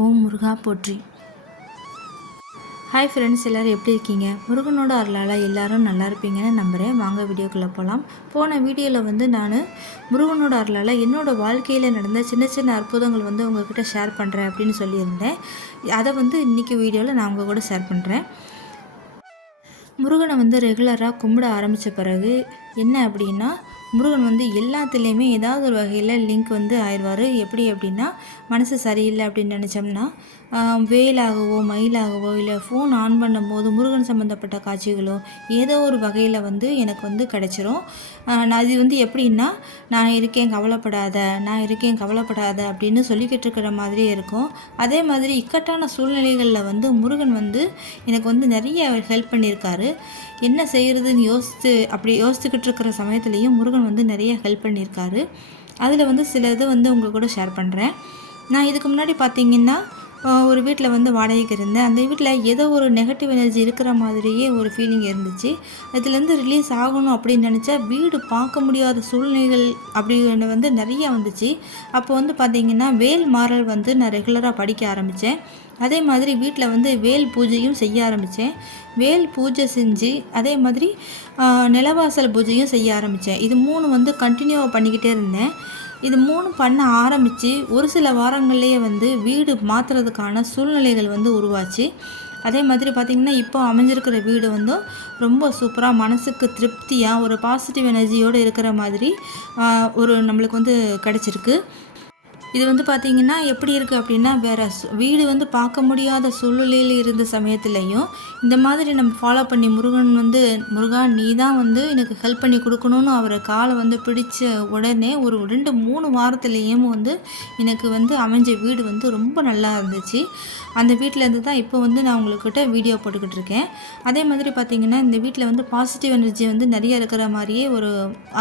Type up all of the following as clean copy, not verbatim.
ஓம் முருகா போற்றி. Hi friends, எல்லோரும் எப்படி இருக்கீங்க? முருகனோட அருளால் எல்லோரும் நல்லா இருப்பீங்கன்னு நம்புகிறேன். வாங்க வீடியோக்குள்ளே போகலாம். போன வீடியோவில் நான் முருகனோட அருளால் என்னோடய வாழ்க்கையில் நடந்த சின்ன சின்ன அற்புதங்கள் உங்கள்கிட்ட ஷேர் பண்ணுறேன் அப்படின்னு சொல்லியிருந்தேன். அதை இன்றைக்கி வீடியோவில் நான் உங்கள் கூட ஷேர் பண்ணுறேன். முருகனை ரெகுலராக கும்பிட ஆரம்பித்த பிறகு என்ன அப்படின்னா, முருகன் எல்லாத்துலேயுமே ஏதாவது ஒரு வகையில் லிங்க் ஆயிடுவார். எப்படி அப்படின்னா, மனசு சரியில்லை அப்படின்னு நினச்சோம்னா வேலாகவோ மயிலாகவோ இல்லை ஃபோன் ஆன் பண்ணும்போது முருகன் சம்மந்தப்பட்ட காட்சிகளோ ஏதோ ஒரு வகையில் எனக்கு கிடச்சிரும். நான் அது எப்படின்னா, நான் இருக்கேன் கவலைப்படாத, நான் இருக்கேன் கவலைப்படாத அப்படின்னு சொல்லிக்கிட்டு இருக்கிற மாதிரியே இருக்கும். அதே மாதிரி இக்கட்டான சூழ்நிலைகளில் முருகன் எனக்கு நிறைய ஹெல்ப் பண்ணியிருக்காரு. என்ன செய்கிறதுன்னு யோசிச்சுக்கிட்டு இருக்கிற சமயத்துலேயும் முருகன் நிறைய ஹெல்ப் பண்ணியிருக்காரு. அதில் சில இது உங்கள் கூட ஷேர் பண்ணுறேன். நான் இதுக்கு முன்னாடி பார்த்தீங்கன்னா ஒரு வீட்டில் வாடகைக்கு இருந்தேன். அந்த வீட்டில் ஏதோ ஒரு நெகட்டிவ் எனர்ஜி இருக்கிற மாதிரியே ஒரு ஃபீலிங் இருந்துச்சு. இதுலேருந்து ரிலீஸ் ஆகணும் அப்படின்னு நினச்சா வீடு பார்க்க முடியாத சூழ்நிலைகள் அப்படின்னு நிறையா வந்துச்சு. அப்போ பார்த்தீங்கன்னா வேல் மாறல் நான் ரெகுலராக படிக்க ஆரம்பித்தேன். அதே மாதிரி வீட்டில் வேல் பூஜையும் செய்ய ஆரம்பித்தேன். வேல் பூஜை செஞ்சு அதே மாதிரி நிலவாசல் பூஜையும் செய்ய ஆரம்பித்தேன். இது 3 கண்டினியூவாக பண்ணிக்கிட்டே இருந்தேன். இது 3 பண்ண ஆரம்பித்து ஒரு சில வாரங்கள்லேயே வீடு மாற்றுறதுக்கான சூழ்நிலைகள் உருவாச்சு. அதே மாதிரி பார்த்திங்கன்னா, இப்போ அமைஞ்சிருக்கிற வீடு ரொம்ப சூப்பராக மனசுக்கு திருப்தியாக ஒரு பாசிட்டிவ் எனர்ஜியோடு இருக்கிற மாதிரி ஒரு நம்மளுக்கு கிடச்சிருக்கு. இது பார்த்திங்கன்னா எப்படி இருக்குது அப்படின்னா, வேறு வீடு பார்க்க முடியாத சூழ்நிலையில் இருந்த சமயத்துலேயும் இந்த மாதிரி நம்ம ஃபாலோ பண்ணி முருகன் முருகா நீ தான் எனக்கு ஹெல்ப் பண்ணி கொடுக்கணும்னு அவரை காலை பிடிச்ச உடனே ஒரு 2-3 வாரத்துலேயும் எனக்கு அமைஞ்ச வீடு ரொம்ப நல்லா இருந்துச்சு. அந்த வீட்டிலேருந்து தான் இப்போ நான் உங்கள்கிட்ட வீடியோ போட்டுக்கிட்டு இருக்கேன். அதே மாதிரி பார்த்திங்கன்னா, இந்த வீட்டில் பாசிட்டிவ் எனர்ஜி நிறைய இருக்கிற மாதிரியே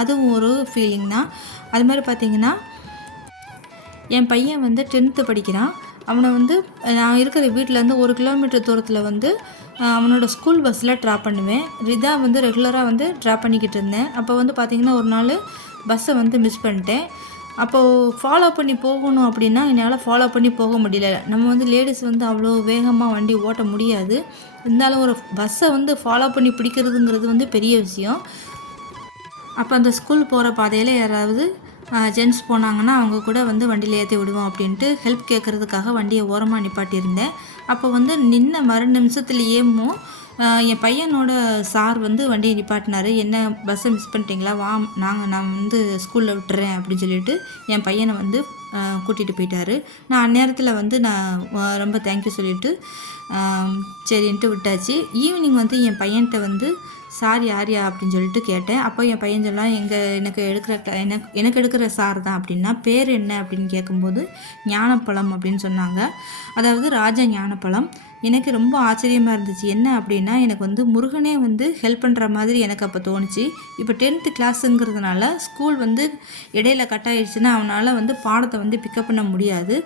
அதுவும் ஒரு ஃபீலிங் தான். அது மாதிரி பார்த்திங்கன்னா, என் பையன் 10th படிக்கிறான். அவனை நான் இருக்கிற வீட்டிலேருந்து 1 கிலோமீட்டர் தூரத்தில் அவனோட ஸ்கூல் பஸ்ஸில் ட்ராப் பண்ணுவேன். இதான் ரெகுலராக ட்ராப் பண்ணிக்கிட்டு இருந்தேன். அப்போ பார்த்திங்கன்னா ஒரு நாள் பஸ்ஸை மிஸ் பண்ணிட்டேன். அப்போது ஃபாலோ பண்ணி போகணும் அப்படின்னா என்னால் ஃபாலோ பண்ணி போக முடியல. நம்ம லேடிஸ் அவ்வளோ வேகமாக வண்டி ஓட்ட முடியாது. இருந்தாலும் ஒரு பஸ்ஸை ஃபாலோ பண்ணி பிடிக்கிறதுங்கிறது பெரிய விஷயம். அப்போ அந்த ஸ்கூல் போகிற பாதையில் யாராவது ஜென்ட்ஸ் போனாங்கன்னா அவங்க கூட வண்டியில் ஏற்றி விடுவோம் அப்படின்ட்டு ஹெல்ப் கேட்குறதுக்காக வண்டியை ஓரமாக நிப்பாட்டியிருந்தேன். அப்போ நின்ன மறு நிமிஷத்துலேயேமோ என் பையனோட சார் வண்டியை நிப்பாட்டினார். என்ன பஸ்ஸை மிஸ் பண்ணிட்டீங்களா, வா நான் ஸ்கூலில் விட்டுறேன் அப்படின்னு சொல்லிட்டு என் பையனை கூட்டிகிட்டு போயிட்டார். நான் அந்நேரத்தில் நான் ரொம்ப தேங்க்யூ சொல்லிவிட்டு சரின்ட்டு விட்டாச்சு. ஈவினிங் என் பையன்கிட்ட சார் யார்யா அப்படின்னு சொல்லிட்டு கேட்டேன். அப்போ என் பையன் சொல்லலாம், எனக்கு எடுக்கிற சார் தான் அப்படின்னா, பேர் என்ன அப்படின்னு கேட்கும்போது ஞானப்பழம் அப்படின்னு சொன்னாங்க. அதாவது ராஜா ஞானப்பழம். எனக்கு ரொம்ப ஆச்சரியமாக இருந்துச்சு. என்ன அப்படின்னா, எனக்கு முருகனே ஹெல்ப் பண்ணுற மாதிரி எனக்கு அப்போ தோணுச்சு. இப்போ 10th கிளாஸுங்கிறதுனால ஸ்கூல் இடையில கட் ஆகிடுச்சுன்னா அவனால் பாடத்தை பிக்கப் பண்ண முடியாது.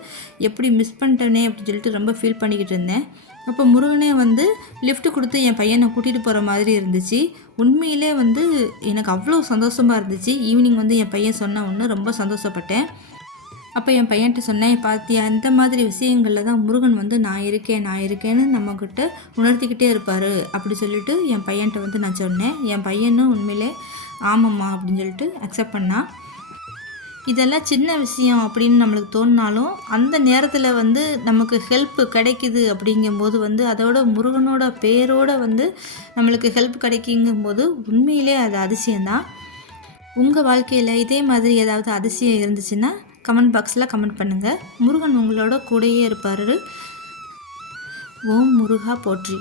எப்படி மிஸ் பண்ணிட்டேனே அப்படின்னு சொல்லிட்டு ரொம்ப ஃபீல் பண்ணிக்கிட்டு இருந்தேன். அப்போ முருகனே லிஃப்ட் கொடுத்து என் பையனை கூட்டிகிட்டு போகிற மாதிரி இருந்துச்சு. உண்மையிலே எனக்கு அவ்வளோ சந்தோஷமாக இருந்துச்சு. ஈவினிங் என் பையன் சொன்ன ஒன்று ரொம்ப சந்தோஷப்பட்டேன். அப்போ என் பையன்கிட்ட சொன்னேன், பார்த்தியா இந்த மாதிரி விஷயங்களில் தான் முருகன் நான் இருக்கேன்னு நம்மக்கிட்ட உணர்த்திக்கிட்டே இருப்பார் அப்படி சொல்லிட்டு என் பையன்கிட்ட நான் சொன்னேன். என் பையனும் உண்மையிலே ஆமாம்மா அப்படின்னு சொல்லிட்டு அக்செப்ட் பண்ணான். இதெல்லாம் சின்ன விஷயம் அப்படின்னு நம்மளுக்கு தோணினாலும் அந்த நேரத்தில் நமக்கு ஹெல்ப் கிடைக்குது அப்படிங்கும்போது அதோட முருகனோட பேரோட நம்மளுக்கு ஹெல்ப் கிடைக்குங்கும்போது உண்மையிலே அது அதிசயம்தான். உங்கள் வாழ்க்கையில் இதே மாதிரி ஏதாவது அதிசயம் இருந்துச்சுன்னா கமெண்ட் பாக்ஸில் கமெண்ட் பண்ணுங்கள். முருகன் உங்களோட கூடயே இருப்பார். ஓம் முருகா போற்றி.